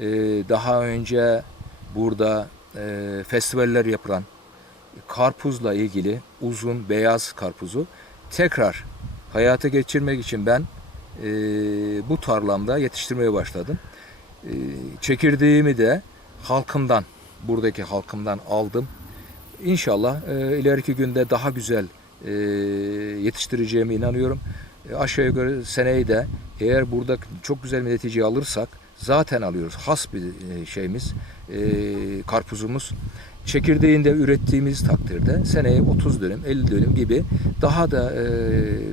e, daha önce burada e, festivaller yapılan karpuzla ilgili uzun beyaz karpuzu tekrar hayata geçirmek için ben e, bu tarlamda yetiştirmeye başladım. E, çekirdeğimi de halkımdan, buradaki halkımdan aldım. İnşallah e, ileriki günde daha güzel e, yetiştireceğime inanıyorum. E, aşağı yukarı seneyi de eğer burada çok güzel bir netice alırsak zaten alıyoruz. Has bir e, şeyimiz, e, karpuzumuz. Çekirdeğinde ürettiğimiz takdirde seneye 30 dönüm, 50 dönüm gibi daha da e,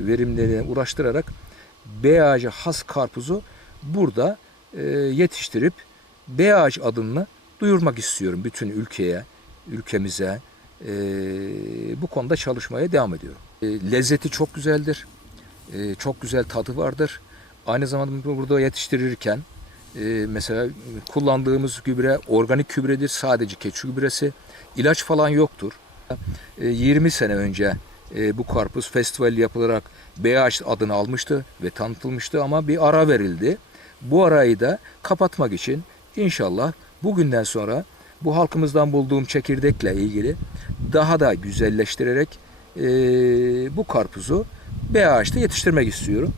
verimlerine uğraştırarak B ağacı has karpuzu burada e, yetiştirip B ağaç adını duyurmak istiyorum bütün ülkeye, ülkemize. E, bu konuda çalışmaya devam ediyorum. E, lezzeti çok güzeldir. E, çok güzel tadı vardır. Aynı zamanda burada yetiştirirken e, mesela kullandığımız gübre organik gübredir. Sadece keçi gübresi. İlaç falan yoktur. E, 20 sene önce e, bu karpuz festival yapılarak BH adını almıştı ve tanıtılmıştı ama bir ara verildi. Bu arayı da kapatmak için inşallah bugünden sonra bu halkımızdan bulduğum çekirdekle ilgili daha da güzelleştirerek e, bu karpuzu BH'da yetiştirmek istiyorum.